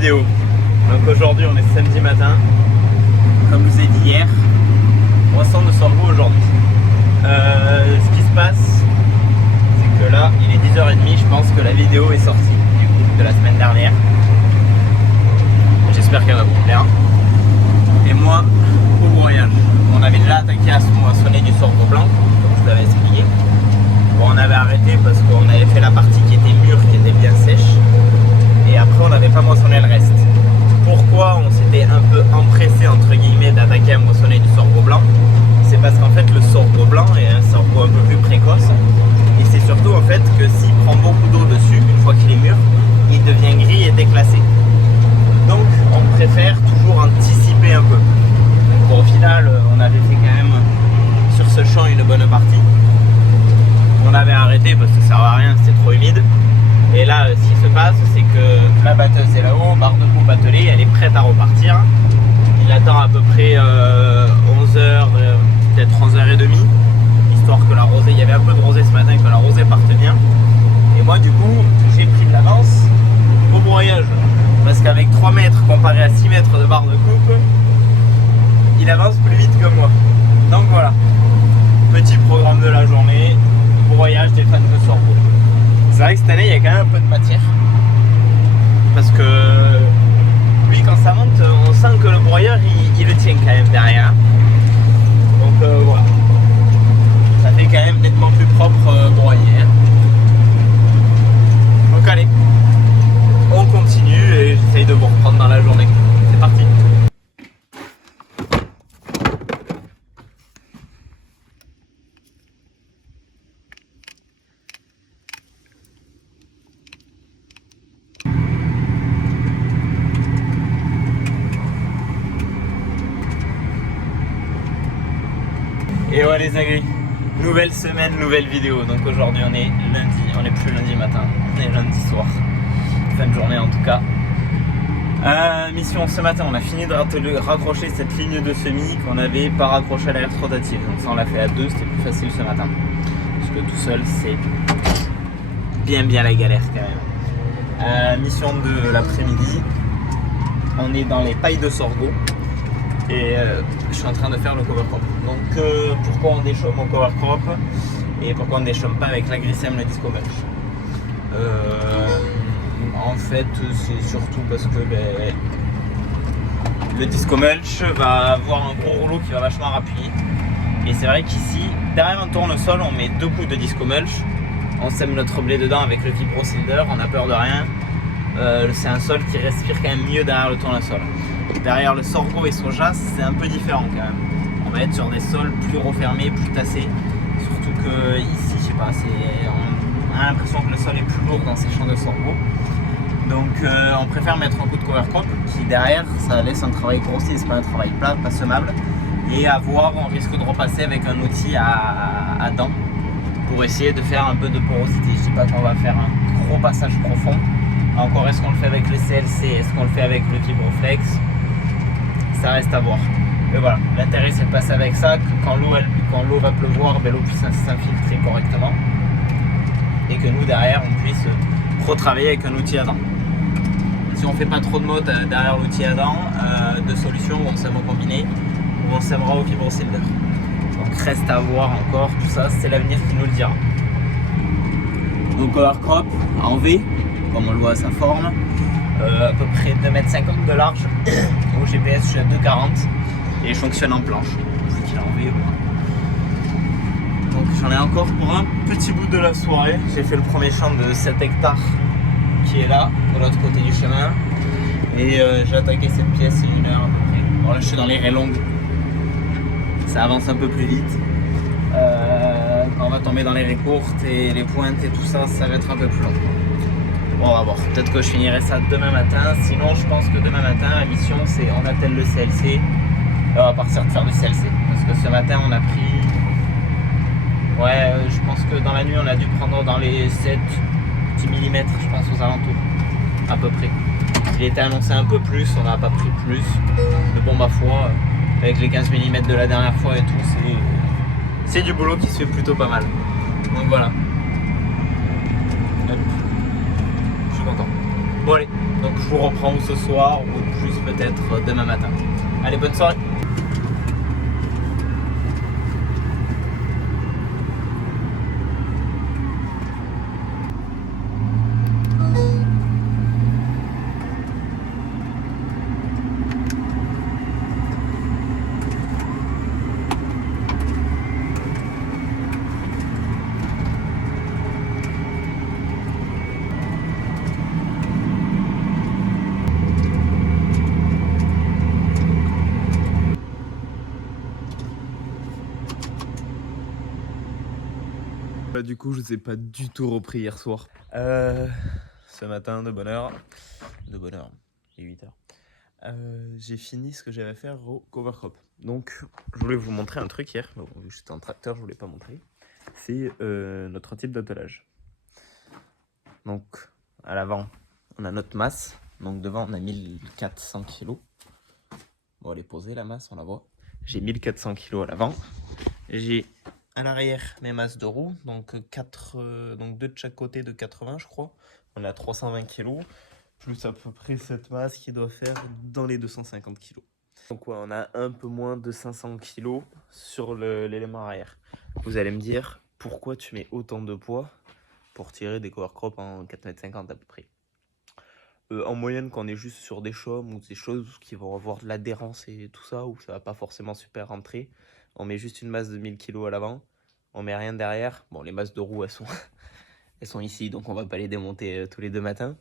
vidéo. Donc aujourd'hui on est samedi matin. Comme je vous ai dit hier, on ressent de sorgho aujourd'hui. Ce qui se passe, c'est que là il est 10h30, je pense que la vidéo est sortie du coup de la semaine dernière. J'espère qu'elle va vous plaire. Et moi, au broyage, on avait déjà attaqué à se moissonner du sorgho blanc, comme je vous l'avais expliqué. Bon, on avait arrêté parce qu'on avait fait la partie qui était mûre, qui était bien sèche. Et après, on n'avait pas moissonné le reste. Pourquoi on s'était un peu empressé, entre guillemets, d'attaquer à moissonner du sorgho blanc? C'est parce qu'en fait, le sorgho blanc est un sorgho un peu plus précoce. Et c'est surtout en fait que s'il prend beaucoup d'eau dessus, une fois qu'il est mûr, il devient gris et déclassé. Donc, on préfère toujours anticiper un peu. Bon, au final, on avait fait quand même sur ce champ une bonne partie. On avait arrêté parce que ça servait à rien, c'était trop humide. Et là, ce qui se passe, c'est que la batteuse est là-haut, barre de coupe attelée, elle est prête à repartir. Il attend à peu près 11h, peut-être 11h30, histoire que la rosée, il y avait un peu de rosée ce matin, que la rosée parte bien. Et moi, du coup, j'ai pris de l'avance au broyage. Parce qu'avec 3 mètres comparé à 6 mètres de barre de coupe, il avance plus vite que moi. Donc voilà, petit programme de la journée, broyage des fans de sorgho. C'est vrai que cette année il y a quand même un peu de matière. Parce que lui quand ça monte, on sent que le broyeur il le tient quand même derrière. Donc voilà. Ça fait quand même nettement plus propre broyer. Donc allez, on continue et j'essaye de vous reprendre dans la journée. C'est parti. Et ouais les agris, nouvelle semaine, nouvelle vidéo. Donc aujourd'hui on est lundi, on n'est plus lundi matin, on est lundi soir. Fin de journée en tout cas. Mission ce matin, on a fini de raccrocher cette ligne de semis qu'on avait pas raccroché à l'arrière rotative. Donc ça on l'a fait à deux, c'était plus facile ce matin. Parce que tout seul c'est bien la galère quand même. Mission de l'après-midi, on est dans les pailles de sorgho. Et je suis en train de faire le cover crop. Donc pourquoi on déchaume au cover crop et pourquoi on ne déchaume pas avec l'agricem, le disco mulch? En fait c'est surtout parce que le disco mulch va avoir un gros rouleau qui va vachement appuyer. Et c'est vrai qu'ici, derrière un tournesol, on met 2 coups de disco mulch. On sème notre blé dedans avec le Vibro Seeder, on n'a peur de rien. C'est un sol qui respire quand même mieux derrière le tournesol. Derrière le sorgho et soja, c'est un peu différent quand même. On va être sur des sols plus refermés, plus tassés. Surtout que ici, je sais pas, on a l'impression que le sol est plus lourd dans ces champs de sorgho. Donc on préfère mettre un coup de cover crop qui derrière, ça laisse un travail grossier, c'est pas un travail plat, pas semable. Et à voir, on risque de repasser avec un outil à dents pour essayer de faire un peu de porosité. Je dis pas qu'on va faire un gros passage profond. Encore, est-ce qu'on le fait avec le CLC, est-ce qu'on le fait avec le Fibroflex? Ça reste à voir. Mais voilà, l'intérêt c'est de passer avec ça, que quand l'eau va pleuvoir, l'eau puisse s'infiltrer correctement. Et que nous derrière on puisse retravailler avec un outil à dents. Si on fait pas trop de mode derrière l'outil à dents, deux solutions, où on sème au combiné, ou on sèmera au Vibro Seeder. Donc reste à voir encore, tout ça c'est l'avenir qui nous le dira. Donc cover crop en V, comme on le voit à sa forme, à peu près 2,50 m de large. Au GPS je suis à 2,40 et je fonctionne en planche. Vu qu'il est en V. Donc j'en ai encore pour un petit bout de la soirée. J'ai fait le premier champ de 7 hectares qui est là, de l'autre côté du chemin. Et j'ai attaqué cette pièce il y a 1 heure à peu près. Bon là je suis dans les raies longues. Ça avance un peu plus vite. Quand on va tomber dans les raies courtes et les pointes et tout ça, ça va être un peu plus long. Bon, on va voir. Peut-être que je finirai ça demain matin. Sinon, je pense que demain matin, la mission, c'est on attelle le CLC. On va partir de faire le CLC. Parce que ce matin, on a pris... Ouais, je pense que dans la nuit, on a dû prendre dans les 7 petits millimètres, je pense, aux alentours. À peu près. Il était annoncé un peu plus, on n'a pas pris plus. Mais bon, ma foi, avec les 15 mm de la dernière fois et tout, c'est du boulot qui se fait plutôt pas mal. Donc voilà. Je suis content. Bon allez, Donc je vous reprends ou ce soir ou juste peut-être demain matin. Allez, bonne soirée. Du coup, je ne sais pas du tout repris hier soir. Ce matin, de bonne heure. De bonne heure, il est 8h. J'ai fini ce que j'avais à faire au cover crop. Donc, je voulais vous montrer un truc hier. Bon, vu que j'étais en tracteur, je ne voulais pas montrer. C'est notre type d'attelage. Donc, à l'avant, on a notre masse. Donc, devant, on a 1400 kg. Bon, elle est posée la masse, on la voit. J'ai 1400 kg à l'avant. J'ai à l'arrière mes masses de roues, donc 4, donc 2 de chaque côté de 80 je crois. On a 320 kg, plus à peu près cette masse qui doit faire dans les 250 kg. Donc ouais, on a un peu moins de 500 kg sur l'élément arrière. Vous allez me dire, pourquoi tu mets autant de poids pour tirer des cover crop en 4,50 m à peu près? En moyenne, quand on est juste sur des chaumes ou des choses qui vont avoir de l'adhérence et tout ça, où ça va pas forcément super rentrer, on met juste une masse de 1000 kg à l'avant, on met rien derrière. Bon, les masses de roues, elles sont ici, donc on va pas les démonter tous les 2 matins.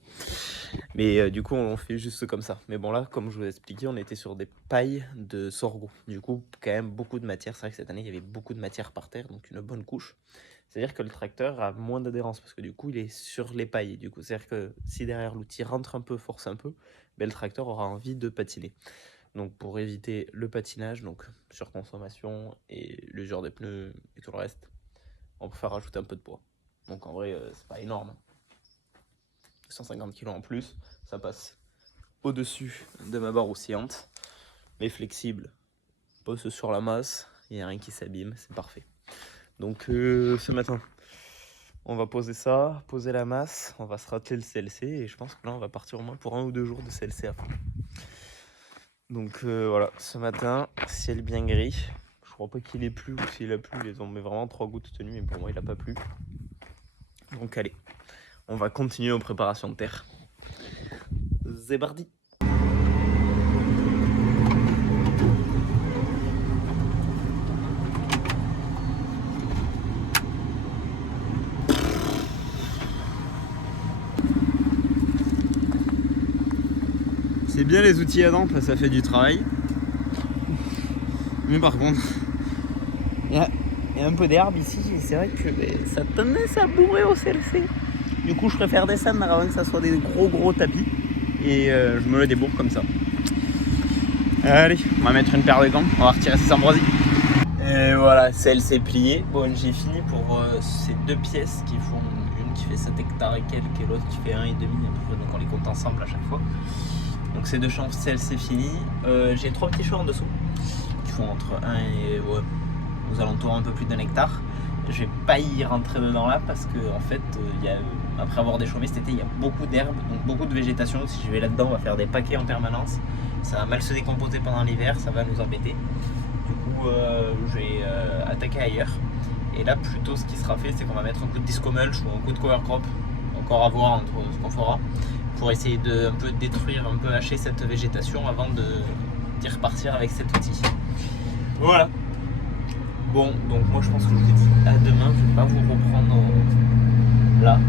Mais du coup, on fait juste comme ça. Mais bon, là, comme je vous ai expliqué, on était sur des pailles de sorgho. Du coup, quand même beaucoup de matière. C'est vrai que cette année, il y avait beaucoup de matière par terre, donc une bonne couche. C'est-à-dire que le tracteur a moins d'adhérence parce que du coup, il est sur les pailles. Du coup, c'est-à-dire que si derrière l'outil rentre un peu, force un peu, ben, le tracteur aura envie de patiner. Donc, pour éviter le patinage, donc surconsommation et l'usure des pneus et tout le reste, on préfère rajouter un peu de poids. Donc, en vrai, c'est pas énorme. 150 kg en plus, ça passe au-dessus de ma barre oscillante, mais flexible. Pose sur la masse, il n'y a rien qui s'abîme, c'est parfait. Donc ce matin, on va poser ça, poser la masse, on va se rateler le CLC et je pense que là on va partir au moins pour 1 ou 2 jours de CLC à fond. Donc voilà, ce matin, ciel bien gris. Je crois pas qu'il ait plu ou s'il a plu, ils ont mis vraiment 3 gouttes tenues, mais pour moi il a pas plu. Donc allez, on va continuer aux préparations de terre. C'est parti. C'est bien les outils à dents, ça fait du travail. Mais par contre, il y a un peu d'herbe ici et c'est vrai que ça tendance à bourrer au CLC. Du coup, je préfère descendre avant que ça soit des gros tapis et je me le débourre comme ça. Allez, on va mettre une paire de gants, on va retirer ces ambroisies. Et voilà, CLC plié. Bon, j'ai fini pour ces 2 pièces qui font une qui fait 7 hectares et quelques et l'autre qui fait 1,5 à peu près, donc on les compte ensemble à chaque fois. Donc ces 2 champs CLC finis. J'ai 3 petits champs en dessous qui font entre 1 et aux alentours un peu plus d'1 hectare. Je vais pas y rentrer dedans là parce que en fait, après avoir déchaummé cet été, il y a beaucoup d'herbe, donc beaucoup de végétation. Si je vais là-dedans, on va faire des paquets en permanence. Ça va mal se décomposer pendant l'hiver, ça va nous embêter. Du coup, je vais attaquer ailleurs. Et là, plutôt, ce qui sera fait, c'est qu'on va mettre un coup de disco mulch ou un coup de cover crop, encore à voir entre ce qu'on fera, pour essayer de un peu détruire, un peu hacher cette végétation avant d'y repartir avec cet outil. Voilà. Bon, donc moi je pense que je vous dis à demain, je ne vais pas vous reprendre là.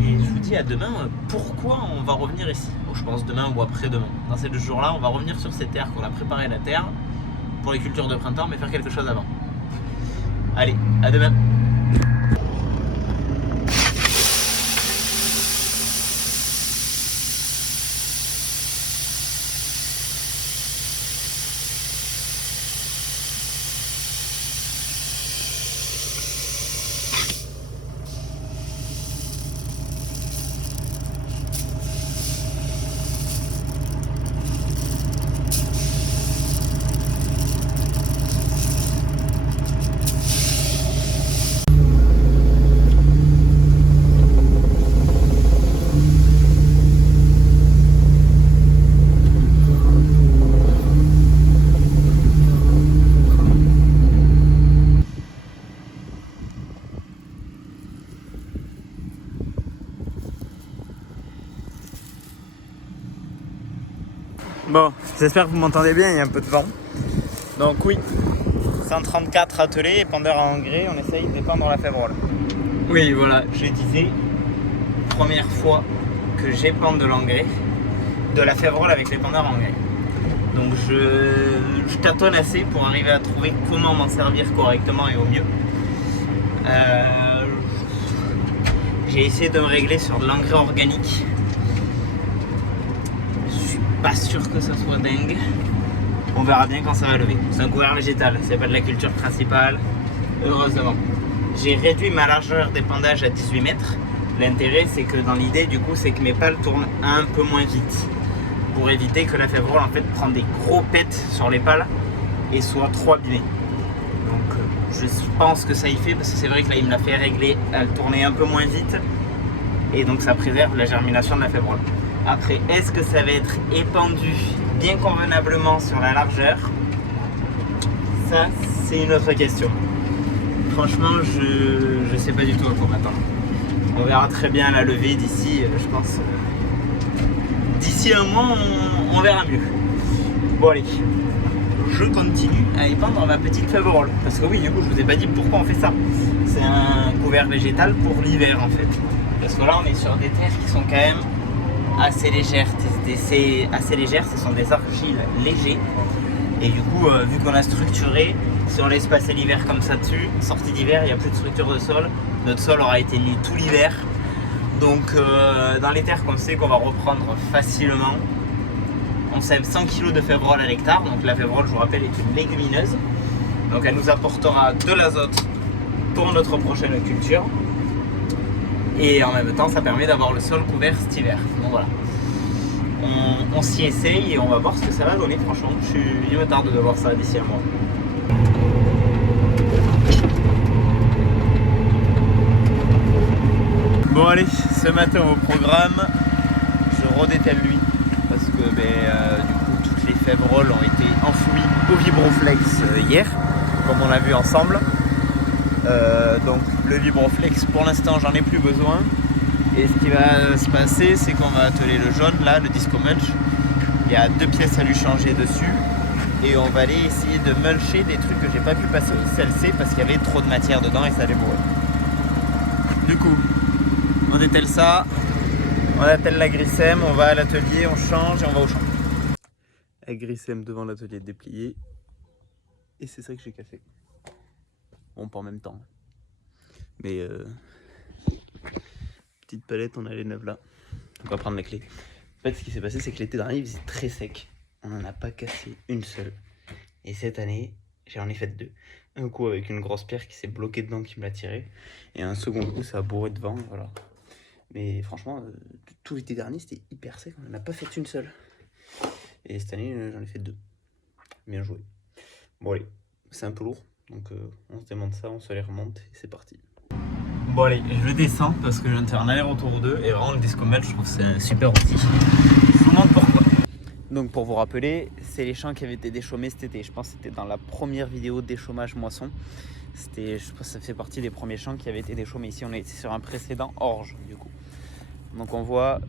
Et je vous dis à demain, pourquoi on va revenir ici? Bon, je pense demain ou après-demain. Dans ces 2 jours-là, on va revenir sur ces terres qu'on a préparées à la terre pour les cultures de printemps, mais faire quelque chose avant. Allez, à demain. Bon, j'espère que vous m'entendez bien, il y a un peu de vent. Donc oui, 134 attelés, épandeur à engrais, on essaye d'épandre la févrole. Oui, voilà, je disais, première fois que j'épande de l'engrais, de la févrole avec l'épandeur à engrais. Donc je tâtonne assez pour arriver à trouver comment m'en servir correctement et au mieux. J'ai essayé de me régler sur de l'engrais organique. Je suis pas sûr que ça soit dingue. On verra bien quand ça va lever. C'est un couvert végétal, c'est pas de la culture principale, heureusement. J'ai réduit ma largeur d'épandage à 18 mètres. L'intérêt, c'est que dans l'idée, du coup, c'est que mes pales tournent un peu moins vite. Pour éviter que la févrole, en fait, prenne des gros pets sur les pales et soit trop abîmée. Donc, je pense que ça y fait, parce que c'est vrai que là, il me l'a fait régler, elle tournait un peu moins vite. Et donc, ça préserve la germination de la févrole. Après, est-ce que ça va être épandu bien convenablement sur la largeur? Ça, c'est une autre question. Franchement, je sais pas du tout à quoi m'attendre. On verra très bien la levée d'ici, je pense. D'ici un mois, on verra mieux. Bon allez, je continue à épandre ma petite févrole. Parce que oui, du coup, je vous ai pas dit pourquoi on fait ça. C'est un couvert végétal pour l'hiver en fait. Parce que là, on est sur des terres qui sont quand même assez légères. C'est assez légères, ce sont des argiles légers. Et du coup, vu qu'on a structuré, si on laisse passer l'hiver comme ça dessus, sortie d'hiver, il n'y a plus de structure de sol. Notre sol aura été nu tout l'hiver. Donc dans les terres qu'on sait qu'on va reprendre facilement, on sème 100 kg de févrole à l'hectare. Donc la févrole, je vous rappelle, est une légumineuse. Donc elle nous apportera de l'azote pour notre prochaine culture. Et en même temps, ça permet d'avoir le sol couvert cet hiver. Donc voilà. On s'y essaye et on va voir ce que ça va donner. Franchement, il me tarde de voir ça d'ici un mois. Bon allez, ce matin au programme, je redétale lui parce que du coup toutes les févroles ont été enfouies au Vibroflex hier, comme on l'a vu ensemble. Donc le Vibroflex pour l'instant j'en ai plus besoin. Et ce qui va se passer, c'est qu'on va atteler le jaune là, le Disco Mulch. Il y a 2 pièces à lui changer dessus. Et on va aller essayer de mulcher des trucs que j'ai pas pu passer au CLC parce qu'il y avait trop de matière dedans et ça allait mourir. Du coup, on étale ça, on attelle la grissème, on va à l'atelier, on change et on va au champ. La grissème devant l'atelier déplié. Et c'est ça que j'ai cassé. Bon, pas en même temps. Mais petite palette, on a les neuves là. On va prendre la clé. En fait, ce qui s'est passé, c'est que l'été dernier, il faisait très sec. On n'en a pas cassé une seule. Et cette année, j'en ai fait 2. Un coup avec une grosse pierre qui s'est bloquée dedans, qui me l'a tiré. Et un second coup, ça a bourré devant, voilà. Mais franchement, tout l'été dernier, c'était hyper sec. On n'en a pas fait une seule. Et cette année, j'en ai fait 2. Bien joué. Bon allez, c'est un peu lourd. Donc on se démonte ça, on se les remonte et c'est parti. Bon allez, je descends parce que je viens de faire un aller-retour 2 et vraiment le Disco Mulch, je trouve que c'est un super outil. Je vous montre pourquoi. Donc pour vous rappeler, c'est les champs qui avaient été déchaumés cet été. Je pense que c'était dans la première vidéo de déchaumage moisson. Je pense que ça fait partie des premiers champs qui avaient été déchaumés. Ici on est sur un précédent orge du coup. Donc on voit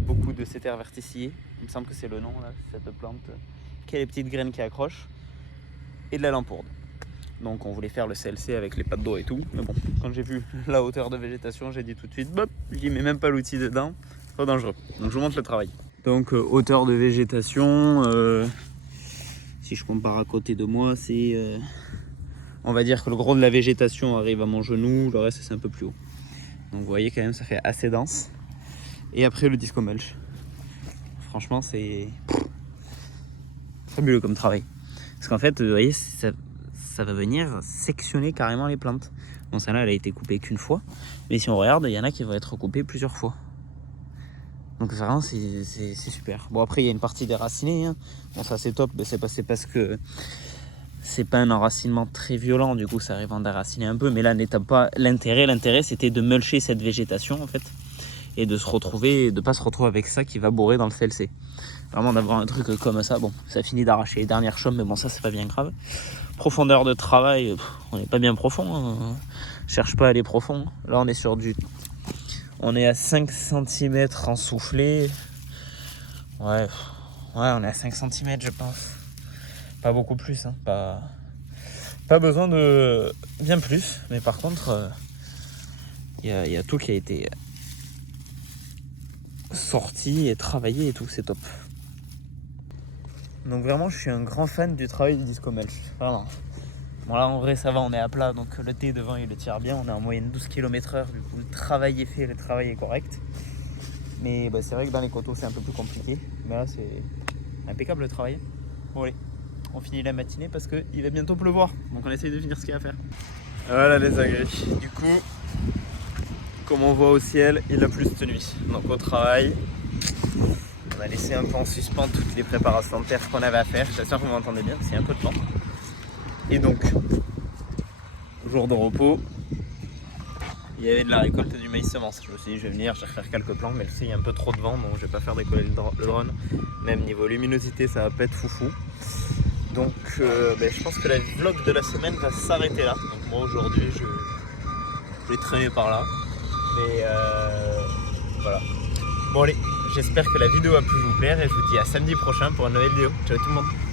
beaucoup de ces terres verticillées. Il me semble que c'est le nom là, cette plante qui a les petites graines qui accrochent. Et de la lampourde. Donc on voulait faire le CLC avec les pattes d'eau et tout. Mais bon, quand j'ai vu la hauteur de végétation, j'ai dit tout de suite, bop, j'y mets même pas l'outil dedans. Trop dangereux. Donc je vous montre le travail. Donc hauteur de végétation, si je compare à côté de moi, c'est... on va dire que le gros de la végétation arrive à mon genou, le reste c'est un peu plus haut. Donc vous voyez quand même, ça fait assez dense. Et après le Disco Mulch. Franchement, c'est fabuleux comme travail. Parce qu'en fait, vous voyez, ça va venir sectionner carrément les plantes. Bon, celle-là, elle a été coupée qu'une fois. Mais si on regarde, il y en a qui vont être coupées plusieurs fois. Donc vraiment, c'est super. Bon, après, il y a une partie déracinée. Hein. Bon, ça, c'est top. Mais c'est parce que c'est pas un enracinement très violent. Du coup, ça arrive à en déraciner un peu. Mais là, n'étant pas l'intérêt. L'intérêt, c'était de mulcher cette végétation, en fait. Et de pas se retrouver avec ça qui va bourrer dans le CLC. Vraiment d'avoir un truc comme ça. Bon, ça finit d'arracher les dernières chaumes, mais bon, ça, c'est pas bien grave. Profondeur de travail, on n'est pas bien profond. Hein. Cherche pas à aller profond. Là, on est sur on est à 5 cm en soufflé. Ouais, Ouais, on est à 5 cm je pense. Pas beaucoup plus, hein. Pas besoin de bien plus. Mais par contre, il y a tout qui a été sorti et travaillé et tout, c'est top. Donc vraiment, je suis un grand fan du travail du disco mulch. Vraiment. Bon là, en vrai, ça va, on est à plat, donc le T devant, il le tire bien. On est en moyenne 12 km/h, du coup, le travail est fait, le travail est correct. Mais c'est vrai que dans les coteaux, c'est un peu plus compliqué. Mais là, c'est impeccable le travail. Bon allez, on finit la matinée parce qu'il va bientôt pleuvoir. Donc on essaye de finir ce qu'il y a à faire. Voilà les agris. Du coup, comme on voit au ciel, il a plu cette nuit. Donc au travail, on a laissé un peu en suspens toutes les préparations de terre qu'on avait à faire. J'espère que vous m'entendez bien, c'est un peu de temps. Et donc, jour de repos, il y avait de la récolte du maïs semence. Je me suis dit, je vais venir, je vais refaire quelques plans, mais il y a un peu trop de vent, donc je vais pas faire décoller le drone. Même niveau luminosité, ça va pas être foufou. Donc, je pense que la vlog de la semaine va s'arrêter là. Donc moi aujourd'hui, je vais traîner par là. Mais voilà. Bon allez, j'espère que la vidéo a pu vous plaire et je vous dis à samedi prochain pour une nouvelle vidéo. Ciao tout le monde.